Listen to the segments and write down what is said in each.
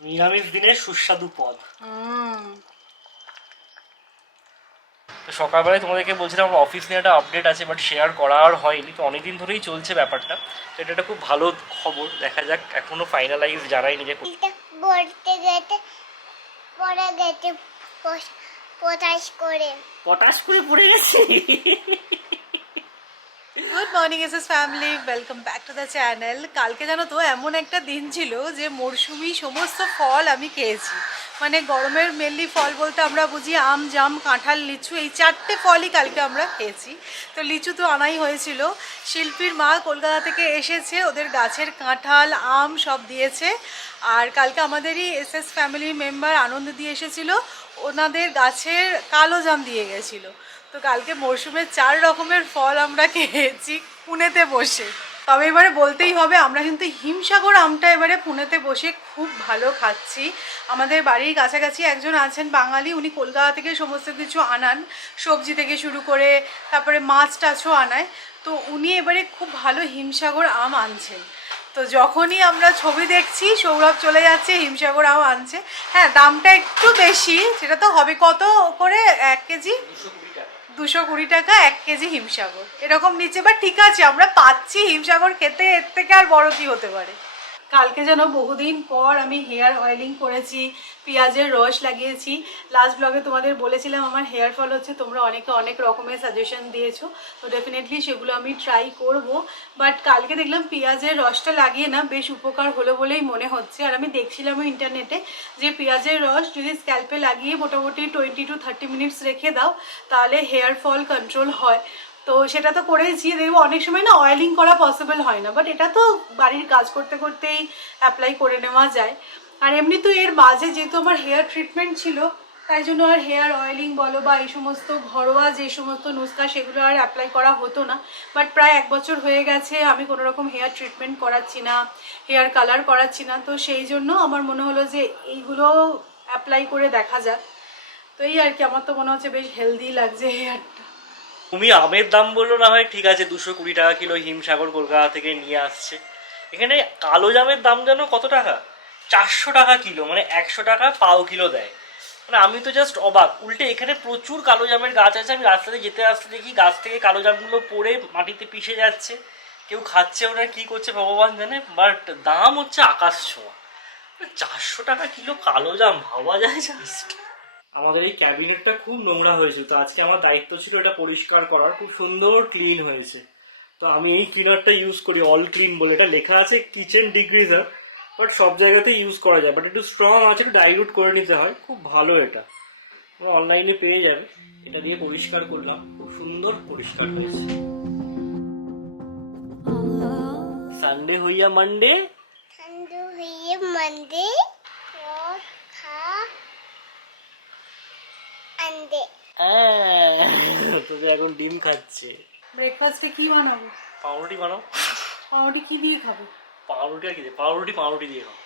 নিরামিষ দিনের সুস্বাদু পদ। সকালবেলায় তোমাদেরকে বলছিলাম আমার অফিস নিয়ে একটা আপডেট আছে, বাট শেয়ার করা আর হয়নি। তো অনেকদিন ধরেই চলছে ব্যাপারটা, তো এটা একটা খুব ভালো খবর। দেখা যাক, এখনো ফাইনালাইজ যারাই নিজে বলতে গেছে পড়ে গেছে পটাশ করে পড়ে গেছে। Good morning SS family, welcome back to the channel. কালকে জানো তো এমন একটা দিন ছিল যে মরশুমি সমস্ত ফল আমি খেয়েছি। মানে গরমের মেনলি ফল বলতে আমরা বুঝি আম, জাম, কাঁঠাল, লিচু, এই চারটে ফলই কালকে আমরা খেয়েছি। তো লিচু তো আনাই হয়েছিল, শিল্পীর মা কলকাতা থেকে এসেছে, ওদের গাছের কাঁঠাল আম সব দিয়েছে। আর কালকে আমাদেরই এসএস ফ্যামিলি মেম্বার আনন্দ দিয়ে এসেছিল, ওনাদের গাছের কালো জাম দিয়ে গেছিলো। তো কালকে মরশুমের 4 রকমের ফল আমরা খেয়েছি পুনেতে বসে। তবে এবারে বলতেই হবে আমরা কিন্তু হিমসাগর আমটা এবারে পুনেতে বসে খুব ভালো খাচ্ছি। আমাদের বাড়ির কাছাকাছি একজন আছেন বাঙালি, উনি কলকাতা থেকে সমস্ত কিছু আনান, সবজি থেকে শুরু করে তারপরে মাছ টাছও আনায়। তো উনি এবারে খুব ভালো হিমসাগর আম আনছেন। তো যখনই আমরা ছবি দেখছি সৌরভ চলে যাচ্ছে হিমসাগর আম আনছে। হ্যাঁ, দামটা একটু বেশি, সেটা তো হবে। কত করে 1 কেজি? 220 টাকা 1 কেজি হিমসাগর এরকম নিচে। বা ঠিক আছে, আমরা পাচ্ছি হিমসাগর খেতে, এর থেকে আর বড় কি হতে পারে। কালকে যেন বহুদিন পর আমি হেয়ার অয়েলিং করেছি, পেঁয়াজের রস লাগিয়েছি। লাস্ট ব্লগে তোমাদের বলেছিলাম আমার হেয়ার ফল হচ্ছে, তোমরা অনেকে অনেক রকমের সাজেশন দিয়েছো, তো ডেফিনেটলি সেগুলো আমি ট্রাই করব। বাট কালকে দেখলাম পেঁয়াজের রসটা লাগিয়ে না বেশ উপকার হলো বলেই মনে হচ্ছে। আর আমি দেখছিলাম ইন্টারনেটে যে পেঁয়াজের রস যদি স্ক্যাল্পে লাগিয়ে মোটামুটি 20 to 30 মিনিটস রেখে দাও তাহলে হেয়ার ফল কন্ট্রোল হয়। তো সেটা তো করেইছি, দেখবো অনেক সময় না অয়েলিং করা পসিবল হয় না, বাট এটা তো বাড়ির কাজ করতে করতেই অ্যাপ্লাই করে নেওয়া যায়। আর এমনি তো এর মাঝে যেহেতু আমার হেয়ার ট্রিটমেন্ট ছিল, তাই জন্য আর হেয়ার অয়েলিং বলো বা এই সমস্ত ঘরোয়া যে সমস্ত নুস্খা সেগুলো আর অ্যাপ্লাই করা হতো না। বাট প্রায় 1 বছর হয়ে গেছে আমি কোনো রকম হেয়ার ট্রিটমেন্ট করাচ্ছি না, হেয়ার কালার করাচ্ছি না। তো সেই জন্য আমার মনে হলো যে এইগুলো অ্যাপ্লাই করে দেখা যাক। তো এই আর কি, আমার তো মনে হচ্ছে বেশ হেলদি লাগছে হেয়ারটা। তুমি আমের দাম বললো না হয় ঠিক আছে, 220 টাকা কিলো হিমসাগর কলকাতা থেকে নিয়ে আসছে। এখানে কালো জামের দাম জানো কত টাকা? 400 টাকা কিলো, মানে 100 টাকা পাও কিলো দেয়। মানে আমি তো জাস্ট অবাক। উল্টে এখানে প্রচুর কালো জামের গাছ আছে, আমি রাস্তাতে যেতে আসতে দেখি গাছ থেকে কালো জামগুলো পড়ে মাটিতে পিষে যাচ্ছে, কেউ খাচ্ছে, ওরা কি করছে ভগবান জানে। বাট দাম হচ্ছে আকাশ ছোঁয়া। 400 টাকা কিলো কালো জাম, ভাবা যায় জাস্ট। আমাদের এই ক্যাবিনেটটা খুব নোংরা হয়েছে, তো আজকে আমার দায়িত্ব ছিল এটা পরিষ্কার করার। খুব সুন্দর ক্লিন হয়েছে। তো আমি এই ক্লিনারটা ইউজ করি, অল ক্লিন বলে। এটা লেখা আছে কিচেন ডিগ্রিজার, বাট সব জায়গাতেই ইউজ করা যায়, বাট একটু স্ট্রং আছে, একটু ডাইলুট করে নিতে হয়। খুব ভালো এটা, অনলাইনে পেয়ে যাবে। এটা দিয়ে পরিষ্কার করলাম, খুব সুন্দর পরিষ্কার হয়েছে। সানডে হইয়া মানডে, ঠান্ডু হয়ে মন্দে রস খা আন্দে। তোদের এখন ডিম খাচ্ছে। ব্রেকফাস্টে কি বানাবো? পাউরুটি বানাও। পাউরুটি কি দিয়ে খাবে? পাউরুটি আর কি দিয়ে? পাউরুটি দিয়ে খাও।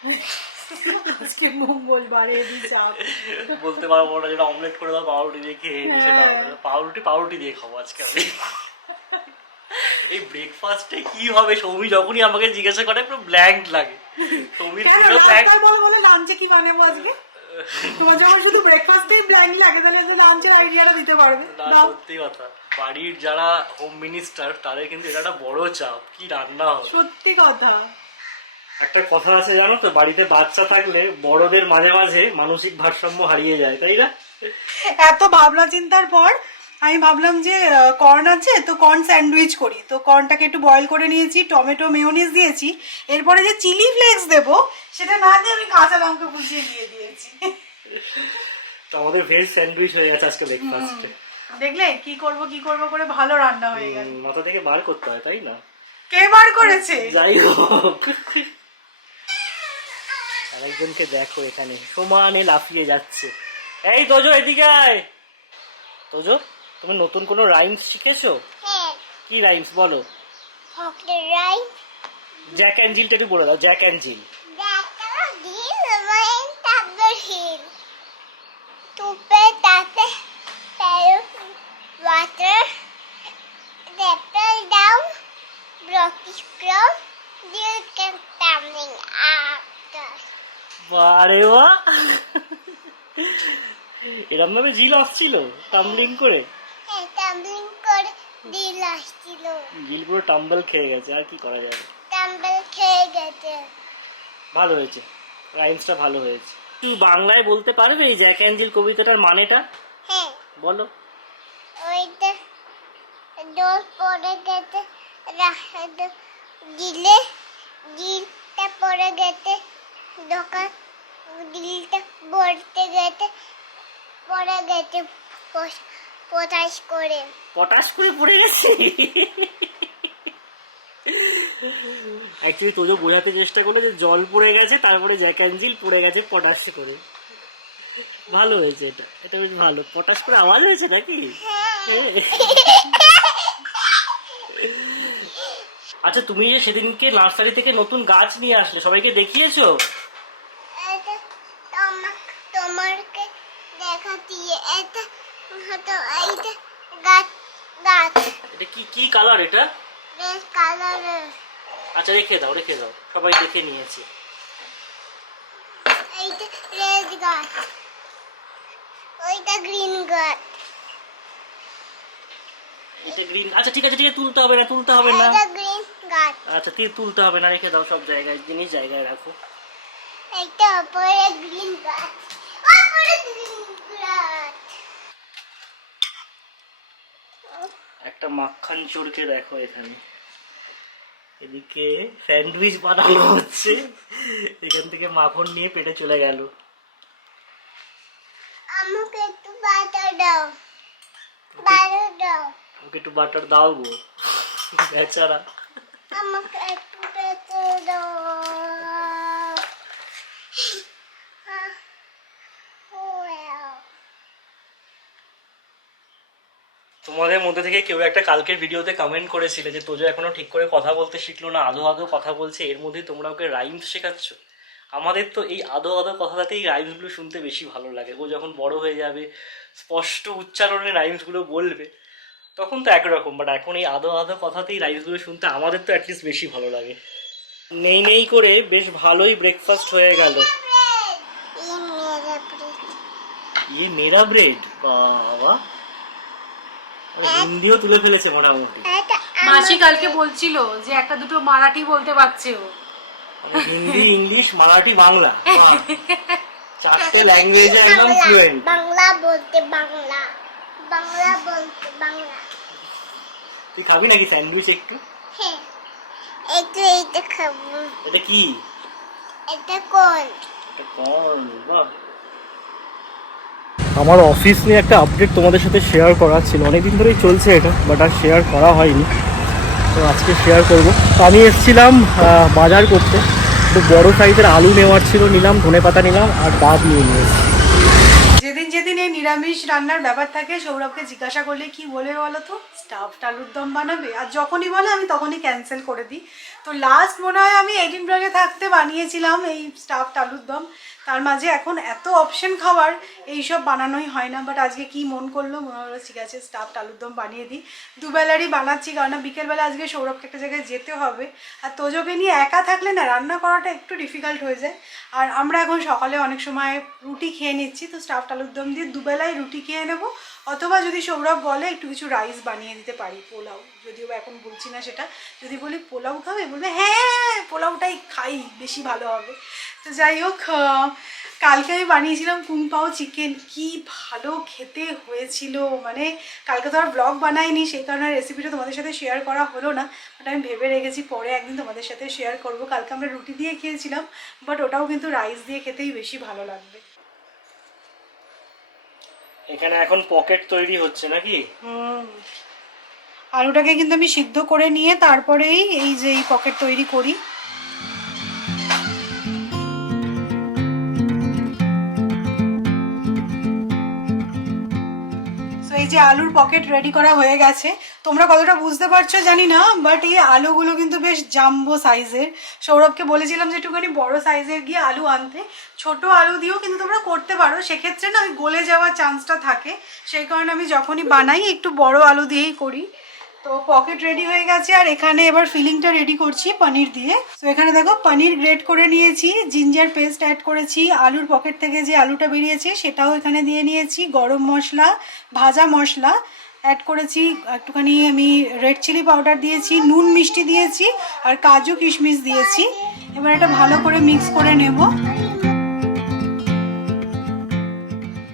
আজকে মঙ্গলবার, এদি চাপ বলতে পারবো না, যেটা অমলেট করে দাও পাউরুটি দিয়ে খেয়ে নি, সেটা পাউরুটি দিয়ে খাবো আজকে আমি। এই ব্রেকফাস্টে কি হবে? সৌমি যখনই আমাকে জিজ্ঞাসা করে পুরো ব্ল্যাঙ্ক লাগে। সৌমির পুরো ব্ল্যাঙ্ক। বলে লাঞ্চে কি বানাবো আজকে? তোমার যখন শুধু ব্রেকফাস্টেই ব্ল্যাঙ্ক লাগে তাহলে লাঞ্চের আইডিয়াটা দিতে পারবে না, সত্যি কথা, বাড়ির যারা হোম মিনিস্টার তাদের কিন্তু এটা একটা বড় চাপ, কি রান্না হবে। সত্যি কথা। একটা কথা আছে জানো তো, বাড়িতে বাচ্চা থাকলে বড়দের মাঝে মাঝে মানসিক ভারসাম্য হারিয়ে যায়, তাই না? এত ভাবনা চিন্তার পর আমি ভাবলাম যে কর্ন আছে, তো কর্ন স্যান্ডউইচ করি। তো কর্নটাকে একটু বয়েল করে নিয়েছি, টমেটো মেয়োনিজ দিয়েছি। এরপরে যে চিলি ফ্লেক্স দেবো সেটা না দিয়ে আমি কাঁচা লঙ্কা কুচিয়ে দিয়ে দিয়েছি। তো আমাদের ভেজ স্যান্ডউইচ হয়ে গেছে আজকে ব্রেকফাস্টে। দেখলে কি করব করে ভালো রান্না হয়ে গেল। মাথা থেকে বার করতে হয়, তাই না? কে বার করেছে? যাই হোক, আরেকজনকে দেখো এখানে সমানে লাফিয়ে যাচ্ছে। এই তোজো, এদিকে আয়। তোজো, তুমি নতুন কোনো রাইমস শিখেছো? হ্যাঁ, কি রাইমস বলো? ফকলেট রাইস জ্যাক অ্যান্ড জিলটা একটু বলে দাও, জ্যাক অ্যান্ড জিল। দেখালো দিল মাইন তাদের হিল তুপে তাতে পেরো ওয়াটার লেপেল ডাউন ব্লকি scroll deal can turning after. বারে বাহ, এরম ভাবে ঝিল আসছিল টাম্বলিং করে? টাম্বলিং করে দিল আসছিল, ঝিল পুরো টাম্বল খেয়ে গেছে, আর কি করা যাবে। টাম্বল খেয়ে গেছে। ভালো হয়েছে, রাইমসটা ভালো হয়েছে। তুই বাংলায় বলতে পারবে এই জ্যাক অ্যান্ড জিল কবিতাটার মানেটা? হ্যাঁ, বলো। ওইটা ডোর পড়ে গেছে, দিলে দিলটা পড়ে গেছে, দোকান দিলটা ভরতে গেছে, পড়ে গেছে পটাশ করে। পটাশ করে পড়ে গেছে। অ্যাকচুয়ালি তোজো বোঝাতে চেষ্টা করলো যে জল পড়ে গেছে, তারপরে জ্যাক অ্যান্ড জিল পড়ে গেছে পটাশ করে। ভালো হয়েছে, এটা এটা বেশ ভালো। পটাশ করে আওয়াজ হয়েছে নাকি? আচ্ছা, তুমি যে সেদিনকে নার্সারি থেকে নতুন গাছ নিয়ে আসলে, সবাইকে দেখিয়েছো? এটা তোমাকে দেখাচ্ছি, এটা হয়তো এইটা গাছ গাছ এটা কি কি কালার এটা? রেড কালারের। আচ্ছা, রেখে দাও রেখে দাও, সবাই দেখে নিয়েছে। এইটা রেড গাছ, ওইটা গ্রিন গাছ। এটা গ্রিন। আচ্ছা ঠিক আছে ঠিক আছে, তুলতে হবে না তুলতে হবে না। এটা গ্রিন গাছ। আচ্ছা তুলতে হবে না, রেখে দাও, সব জায়গায় জিনিস জায়গায় রাখো। এইটা উপরে গ্রিন গাছ, উপরে গ্রিন গাছ। একটা মাখন চোরকে দেখো এখানে, এদিকে স্যান্ডউইচ বানানো হচ্ছে, এখান থেকে মাখন নিয়ে পেটে চলে গেল। আমাকে একটু বাটার দাও, বাটার দাও। ওকে একটু বাটার দাও গো, বেচারা। আমাকে একটু বাটার দাও। তোমাদের মধ্যে থেকে কেউ একটা কালকের ভিডিওতে কমেন্ট করেছিলে যে তোজো এখনো ঠিক করে কথা বলতে শিখলো না, আধো আধো কথা বলছে, এর মধ্যে তোমরা ওকে রাইমস শেখাচ্ছ। আমাদের তো এই আধো আধো কথাটাতেই রাইমসগুলো শুনতে বেশি ভালো লাগে। ও যখন বড় হয়ে যাবে, স্পষ্ট উচ্চারণে রাইমসগুলো বলবে, তখন তো একরকম, বাট এখন এই আধো আধো কথাতেই রাইমসগুলো শুনতে আমাদের তো অ্যাটলিস্ট বেশি ভালো লাগে। নেই নেই করে বেশ ভালোই ব্রেকফাস্ট হয়ে গেল। ইয়ে মেরা ব্রেড, বাবা হিন্দিও তুলে ফেলেছে মোটামুটি। মাসি কালকে বলছিল যে একটা দুটো মারাঠি বলতে পারছে ও। হিন্দি, ইংলিশ, মারাঠি, বাংলা, বাহ! চারটে ল্যাঙ্গুয়েজে একদম ফ্লুয়েন্ট। বাংলা বলতে বাংলা, বাংলা বলতে বাংলা। তুই খাবি নাকি স্যান্ডউইচ একটু? হ্যাঁ, একটু এইটা খাবো। এটা কি? এটা কোন? এটা কর্ন, বাহ! আমার অফিস নিয়ে একটা আপডেট তোমাদের সাথে শেয়ার করার ছিল, অনেকদিন ধরেই চলছে এটা, বাট আর শেয়ার করা হয়নি, তো আজকে শেয়ার করব। তো আমি এসেছিলাম বাজার করতে, একটু বড় সাইজের আলু নেওয়ার ছিল, নিলাম, ধনেপাতা নিলাম, আর ডাব নিয়ে নিয়েছি। যেদিন যেদিন এই নিরামিষ রান্নার ব্যাপার থাকে, সৌরভকে জিজ্ঞাসা করলে কি বলে বলো তো, স্টাফড আলুর দম বানাবে, আর যখনই বলে আমি তখনই ক্যান্সেল করে দিই। তো লাস্ট মনে হয় আমি এডিনবার্গে থাকতে বানিয়েছিলাম এই স্টাফড আলুর দম, তার মাঝে এখন এত অপশন খাবার, এইসব বানানোই হয় না। বাট আজকে কি মন করলো, মনে হলো ঠিক আছে স্টাফড আলুর দম বানিয়ে দিই। দুবেলারই বানাচ্ছি, কারণ বিকেলবেলা আজকে সৌরভকে একটা জায়গায় যেতে হবে, আর তোজোকে নিয়ে একা থাকলে না রান্না করাটা একটু ডিফিকাল্ট হয়ে যায়। আর আমরা এখন সকালে অনেক সময় রুটি খেয়ে নিচ্ছি, তো স্টাফড আলুর দম দিয়ে দুবেলায় রুটি খেয়ে নেবো, অথবা যদি সৌরভ বলে একটু কিছু রাইস বানিয়ে দিতে পারি, পোলাও, যদিও এখন বলছি না সেটা। যদি বলি পোলাও খাবে, বলবে হ্যাঁ পোলাওটাই খাই, বেশি ভালো হবে। তো যাই হোক, কালকে আমি বানিয়েছিলাম কুং পাও চিকেন, কি ভালো খেতে হয়েছিল। মানে কালকে তো আর ব্লগ বানাইনি, সেই কারণে রেসিপিটা তোমাদের সাথে শেয়ার করা হলো না, বাট আমি ভেবে রেখেছি পরে একদিন তোমাদের সাথে শেয়ার করব। কালকে আমরা রুটি দিয়ে খেয়েছিলাম, বাট ওটাও কিন্তু রাইস দিয়ে খেতেই বেশি ভালো লাগবে। এখানে এখন পকেট তৈরি হচ্ছে নাকি? আলুটাকে কিন্তু আমি সিদ্ধ করে নিয়ে তারপরেই এই যে এই পকেট তৈরি করি। এই যে আলুর পকেট রেডি করা হয়ে গেছে, তোমরা কতটা বুঝতে পারছো জানি না, বাট এই আলুগুলো কিন্তু বেশ জাম্বো সাইজের। সৌরভকে বলেছিলাম যে একটুখানি বড় সাইজের গিয়ে আলু আনতে, ছোট আলু দিয়েও কিন্তু তোমরা করতে পারো, সেক্ষেত্রে না ওই গলে যাওয়ার চান্সটা থাকে, সেই কারণে আমি যখনই বানাই একটু বড় আলু দিয়েই করি। তো পকেট রেডি হয়ে গেছে, আর এখানে এবার ফিলিংটা রেডি করছি পনির দিয়ে। তো এখানে দেখো পনির গ্রেট করে নিয়েছি, জিঞ্জার পেস্ট অ্যাড করেছি, আলুর পকেট থেকে যে আলুটা বেরিয়েছে সেটাও এখানে দিয়ে নিয়েছি, গরম মশলা, ভাজা মশলা অ্যাড করেছি, একটুখানি আমি রেড চিলি পাউডার দিয়েছি, নুন মিষ্টি দিয়েছি, আর কাজু কিশমিশ দিয়েছি। এবার এটা ভালো করে মিক্স করে নেব।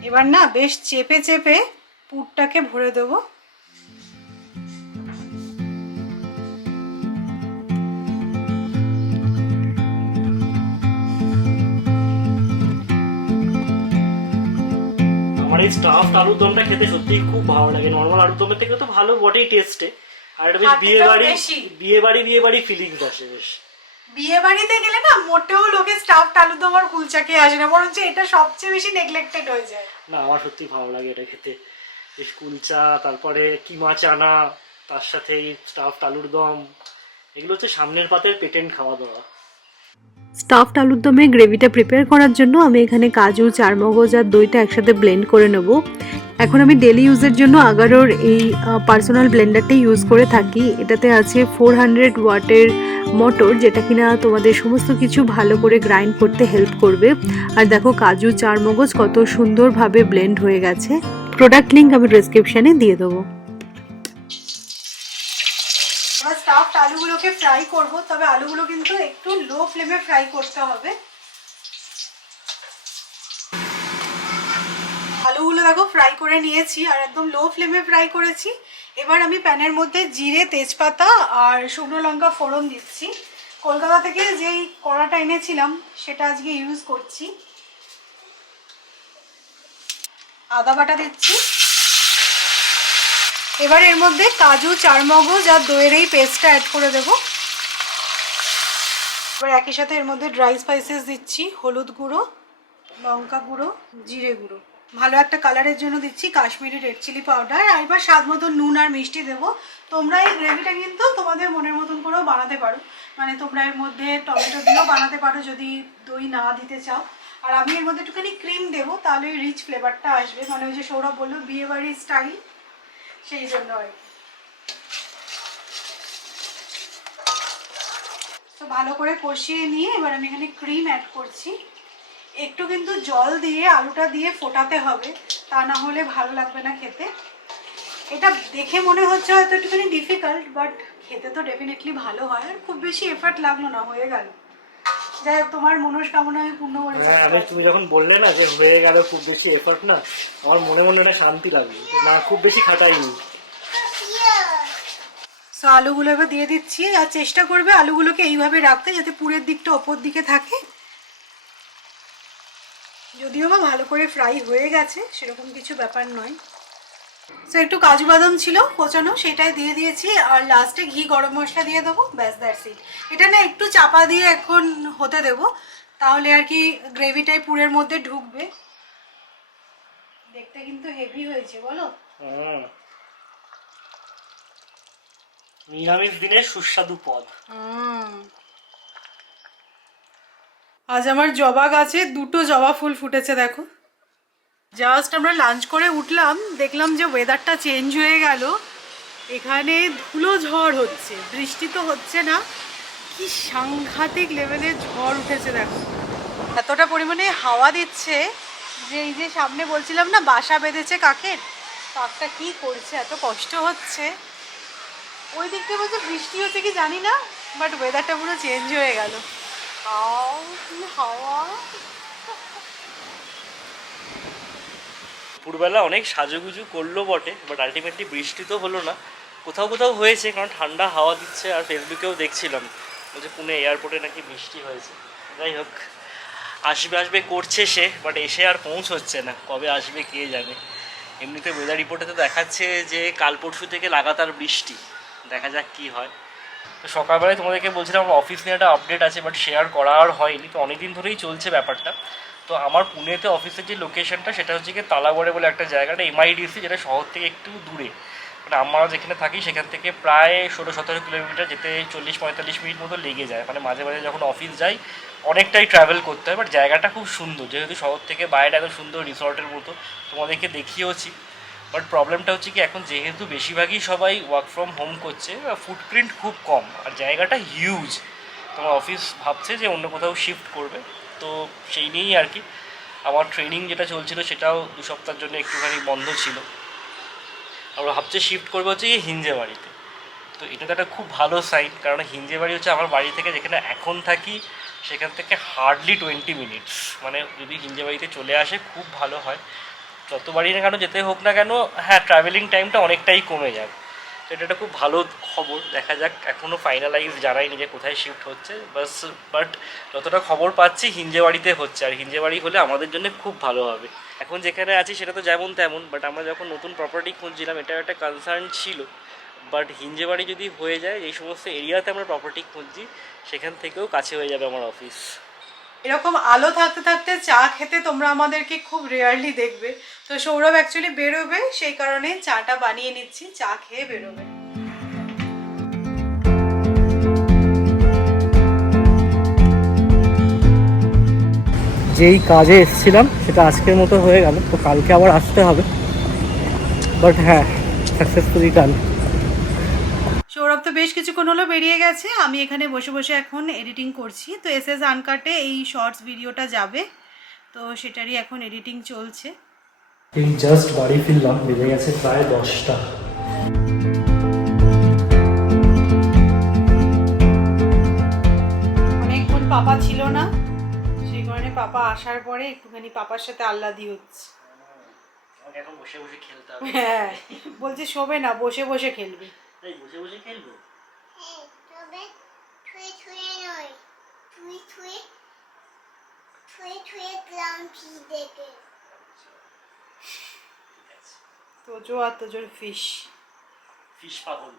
এবার না বেশ চেপে চেপে পুরটাকে ভরে দেবো। আমার এই স্টাফড আলুর দমটা খেতে সত্যিই খুব ভালো লাগে, নর্মাল আলুর দমের থেকে তো ভালো বটেই টেস্টে, আর এটা বেশ বিয়ে বাড়ি ফিলিংস আসে বেশ। বিয়ে বাড়িতে গেলে না মোটেও লোকে স্টাফড আলুর দম আর কুলচা খেয়ে আসে না, বরঞ্চ এটা সবচেয়ে বেশি নেগলেক্টেড হয়ে যায়। না আমার সত্যি ভালো লাগে এটা খেতে, বেশ কুলচা, তারপরে কিমা চানা, তার সাথে এই স্টাফড আলুর দম, এগুলো হচ্ছে সামনের পাতের পেটেন্ট খাওয়া দাওয়া। স্টাফড আলুর দমে গ্রেভিটা প্রিপেয়ার করার জন্য আমি এখানে কাজু, চারমগজ আর দইটা একসাথে ব্লেন্ড করে নেব। এখন আমি ডেলি ইউজের জন্য আগারোর এই পার্সোনাল ব্লেন্ডারটাই ইউজ করে থাকি। এটাতে আছে 400 ওয়াটের মোটর, যেটা কিনা তোমাদের সমস্ত কিছু ভালো করে গ্রাইন্ড করতে হেল্প করবে। আর দেখো কাজু, চারমগজ কত সুন্দরভাবে ব্লেন্ড হয়ে গেছে। প্রোডাক্ট লিঙ্ক আমি ডেসক্রিপশানে দিয়ে দেবো। এবার স্টাফড আলুগুলোকে ফ্রাই করব, তবে আলুগুলো কিন্তু একটু লো ফ্লেমে ফ্রাই করতে হবে। আলুগুলো দেখো ফ্রাই করে নিয়েছি, আর একদম লো ফ্লেমে ফ্রাই করেছি। এবার আমি প্যানের মধ্যে জিরে, তেজপাতা আর শুকনো লঙ্কা ফোড়ন দিচ্ছি। কলকাতা থেকে যেই কড়াটা এনেছিলাম সেটা আজকে ইউজ করছি। আদা বাটা দিচ্ছি। এবার এর মধ্যে কাজু, চারমগজ আর দইয়ের এই পেস্টটা অ্যাড করে দেবো। এবার একই সাথে এর মধ্যে ড্রাই স্পাইসেস দিচ্ছি, হলুদ গুঁড়ো, লঙ্কা গুঁড়ো, জিরে গুঁড়ো, ভালো একটা কালারের জন্য দিচ্ছি কাশ্মীরি রেড চিলি পাউডার, আর এবার স্বাদ মতো নুন আর মিষ্টি দেবো। তোমরা এই গ্রেভিটা কিন্তু তোমাদের মনের মতন করেও বানাতে পারো, মানে তোমরা এর মধ্যে টমেটো দিয়েও বানাতে পারো যদি দই না দিতে চাও। আর আমি এর মধ্যে একটুখানি ক্রিম দেবো, তাহলে ওই রিচ ফ্লেভারটা আসবে, মানে ওই যে সৌরভ বললো বিয়ে বাড়ির স্টাইল, সেই জন্য আর কি। তো ভালো করে কষিয়ে নিয়ে এবার আমি এখানে ক্রিম অ্যাড করছি। একটু কিন্তু জল দিয়ে আলুটা দিয়ে ফোটাতে হবে, তা না হলে ভালো লাগবে না খেতে। এটা দেখে মনে হচ্ছে হয়তো একটুখানি ডিফিকাল্ট, বাট খেতে তো ডেফিনেটলি ভালো হয়, আর খুব বেশি এফর্ট লাগলো না, হয়ে গেল। যাই হোক, তোমার মনস্কামনা আমি পূর্ণ করেছি। তুমি যখন বললে না যে হয়ে গেল, খুব বেশি এফর্ট না, আমার মনে মনে একটা শান্তি লাগলো, না খুব বেশি খাটাইনি। সো আলুগুলো এবার দিয়ে দিচ্ছি, আর চেষ্টা করবে আলুগুলোকে এইভাবে রাখতে যাতে পুরের দিকটা ওপর দিকে থাকে। যদিও বা ভালো করে ফ্রাই হয়ে গেছে, সেরকম কিছু ব্যাপার নয়। সো একটু কাজু বাদাম ছিল কোচানো, সেটাই দিয়ে দিয়েছি, আর লাস্টে ঘি গরম মশলা দিয়ে দেবো, ব্যাস দ্যাটস ইট। এটা না একটু চাপা দিয়ে এখন হতে দেবো, তাহলে আর কি গ্রেভিটাই পুরের মধ্যে ঢুকবে। দেখতে কিন্তু হেভি হয়েছে বলো। নিরামিষ দিনের সুস্বাদু পদ। আজ আমার জবা গাছে 2টো জবা ফুল ফুটেছে দেখো। জাস্ট আমরা লাঞ্চ করে উঠলাম, দেখলাম যে ওয়েদারটা চেঞ্জ হয়ে গেল, এখানে ধুলো ঝড় হচ্ছে, বৃষ্টি তো হচ্ছে না, কি সাংঘাতিক লেভেলের ঝড় উঠেছে দেখো। এতটা পরিমাণে হাওয়া দিচ্ছে যে এই যে সামনে বলছিলাম না বাসা বেঁধেছে কাকের, কাকটা কি করছে, এত কষ্ট হচ্ছে। ওই দিক থেকে বলছে বৃষ্টি হচ্ছে কি জানি না, বাট ওয়েদারটা পুরো চেঞ্জ হয়ে গেল। হাওয়া। দুপুরবেলা অনেক সাজুগুজু করলো বটে, বাট আলটিমেটলি বৃষ্টি তো হলো না। কোথাও কোথাও হয়েছে, কারণ ঠান্ডা হাওয়া দিচ্ছে, আর ফেসবুকেও দেখছিলাম বলছে পুনে এয়ারপোর্টে নাকি বৃষ্টি হয়েছে। যাই হোক, আসবে করছে সে, বাট এসে আর পৌঁছচ্ছে না, কবে আসবে কে জানে। এমনিতে ওয়েদার রিপোর্টে তো দেখাচ্ছে যে কাল পরশু থেকে লাগাতার বৃষ্টি, দেখা যাক কি হয়। তো সকালবেলায় তোমাদেরকে বলছিলাম আমার অফিস নিয়ে একটা আপডেট আছে, বাট শেয়ার করা আর হয়নি, তো অনেকদিন ধরেই চলছে ব্যাপারটা। তো আমার পুনেতে অফিসের যে লোকেশনটা সেটা হচ্ছে কি তালাগড়ে বলে একটা জায়গাটা, এমআইডিসি, যেটা শহর থেকে একটু দূরে, মানে আমরা যেখানে থাকি সেখান থেকে প্রায় 16-17 কিলোমিটার, যেতে 40-45 মিনিট মতো লেগে যায়। মানে মাঝে মাঝে যখন অফিস যাই অনেকটাই ট্রাভেল করতে হয়, বাট জায়গাটা খুব সুন্দর, যেহেতু শহর থেকে বাইরে এত সুন্দর রিসর্টের মতো, তোমাদেরকে দেখিয়েওছি। বাট প্রবলেমটা হচ্ছে কি এখন যেহেতু বেশিরভাগই সবাই ওয়ার্ক ফ্রম হোম করছে, ফুটপ্রিন্ট খুব কম আর জায়গাটা হিউজ। তোমার অফিস ভাবছে যে অন্য কোথাও শিফট করবে, তো সেই নিয়েই আর কি। আমার ট্রেনিং যেটা চলছিল সেটাও 2 সপ্তাহের জন্য একটুখানি বন্ধ ছিল। আমরা ভাবছি শিফট করবো হচ্ছে কি হিঞ্জেবাড়িতে। তো এটা তো একটা খুব ভালো সাইন, কারণ হিঞ্জেবাড়ি হচ্ছে আমার বাড়ি থেকে যেখানে এখন থাকি সেখান থেকে হার্ডলি 20 মিনিটস। মানে যদি হিঞ্জেবাড়িতে চলে আসে খুব ভালো হয়। যত বাড়ি না কেন যেতে হোক না কেন, হ্যাঁ ট্রাভেলিং টাইমটা অনেকটাই কমে যাক। তো এটা একটা খুব ভালো খবর। দেখা যাক, এখনও ফাইনালাইজ জানাই নিজে কোথায় শিফট হচ্ছে বাট যতটা খবর পাচ্ছি হিঞ্জেবাড়িতে হচ্ছে, আর হিঞ্জেবাড়ি হলে আমাদের জন্য খুব ভালো হবে। এখন যেখানে আছি সেটা তো যেমন তেমন, বাট আমরা যখন নতুন প্রপার্টি খুঁজছিলাম এটা একটা কনসার্ন ছিল। বাট হিঞ্জেবাড়ি যদি হয়ে যায়, এই সমস্ত এরিয়াতে আমরা প্রপার্টি খুঁজছি সেখান থেকেও কাছে হয়ে যাবে আমার অফিস। এরকম আলো থাকতে থাকতে চা খেতে তোমরা আমাদেরকে খুব রেয়ারলি দেখবে। তো সৌরভ অ্যাকচুয়ালি বেরোবে, সেই কারণে চাটা বানিয়ে নিচ্ছি, চা খেয়ে বেরোবে। যেই কাজে এসেছিলাম সেটা আজকের মতো হয়ে গেল, তো কালকে আবার আসতে হবে। বাট হ্যাঁ, সাকসেসফুলি ডান। সৌরভ তো বেশ কিছুক্ষণ হলো বেরিয়ে গেছে, আমি এখানে বসে বসে এখন এডিটিং করছি। তো এসএস আনকাটে এই শর্টস ভিডিওটা যাবে, তো সেটারই এখন এডিটিং চলছে। এই জাস্ট বাড়ি ফিরলাম, বেজে গেছে প্রায় 10টা। অনেকক্ষণ পাপা ছিল না, সেই কারণে পাপা আসার পরে একটুখানি পাপার সাথে আহ্লাদি হচ্ছে। আমাকে এখন বসে বসে খেলতে হবে। হ্যাঁ, বলছে শোবে না, বসে বসে খেলবে। এই বসে বসে খেলবো? হ্যাঁ, তবে ছুঁয়ে ছুঁয়ে নয়, ছুঁয়ে ছুঁয়ে ছুঁয়ে ছুঁয়ে ক্লান্তি দেখে। তোজো আর তোজোর ফিশ। ফিশ পাগল।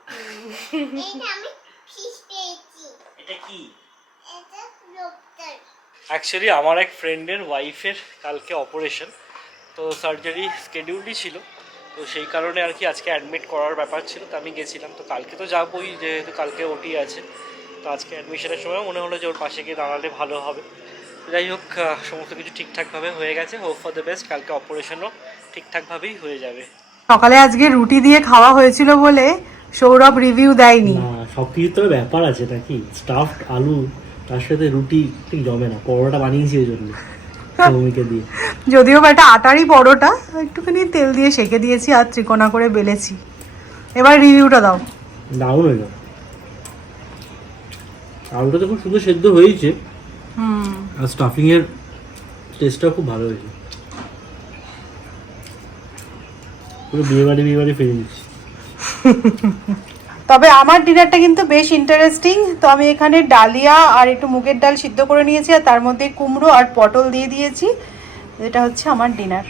এইটা আমি ফিশ পেয়েছি। এটা কি? এটা লোকটার। অ্যাকচুয়ালি আমার এক ফ্রেন্ডের ওয়াইফের কালকে অপারেশন, তো সার্জারি স্কেডিউলই ছিল, তো সেই কারণে আর কি আজকে অ্যাডমিট করার ব্যাপার ছিল। তো আমি গেছিলাম, তো কালকে তো যাবোই যেহেতু কালকে ওটি আছে। তো আজকে অ্যাডমিশনের সময় মনে হলো যে ওর পাশে গিয়ে দাঁড়ালে ভালো হবে। যাই হোক, সমস্ত কিছু ঠিকঠাকভাবে হয়ে গেছে। হোপ ফর দ্য বেস্ট, কালকে অপারেশনও ঠিকঠাকভাবেই হয়ে যাবে। সকালে আজকে রুটি দিয়ে খাওয়া হয়েছিল বলে সৌরভ রিভিউ দেয়নি। না, সব কিছু তো ব্যাপার আছে নাকি। স্টাফড আলু তার সাথে রুটি ঠিক জমে না। পরোটা বানিয়েছি ওই জন্য সৌমিকে দিয়ে। যদিও বা এটা আটারই পরোটা, একটুখানি তেল দিয়ে সেঁকে দিয়েছি আর ত্রিকোণা করে বেলেছি। এবার রিভিউটা দাও। দারুণ হয়ে যাবে। আলুটা তো খুব সুন্দর সেদ্ধ হয়েছে, আর স্টাফিংয়ের টেস্টটাও খুব ভালো হয়েছে। পুরো বিয়ে বাড়ি ফিরে দিচ্ছি। তবে আমার ডিনারটা কিন্তু বেশ ইন্টারেস্টিং। তো আমি এখানে ডালিয়া আর একটু মুগের ডাল সিদ্ধ করে নিয়েছি, আর তার মধ্যে কুমড়ো আর পটল দিয়ে দিয়েছি। এটা হচ্ছে আমার ডিনার।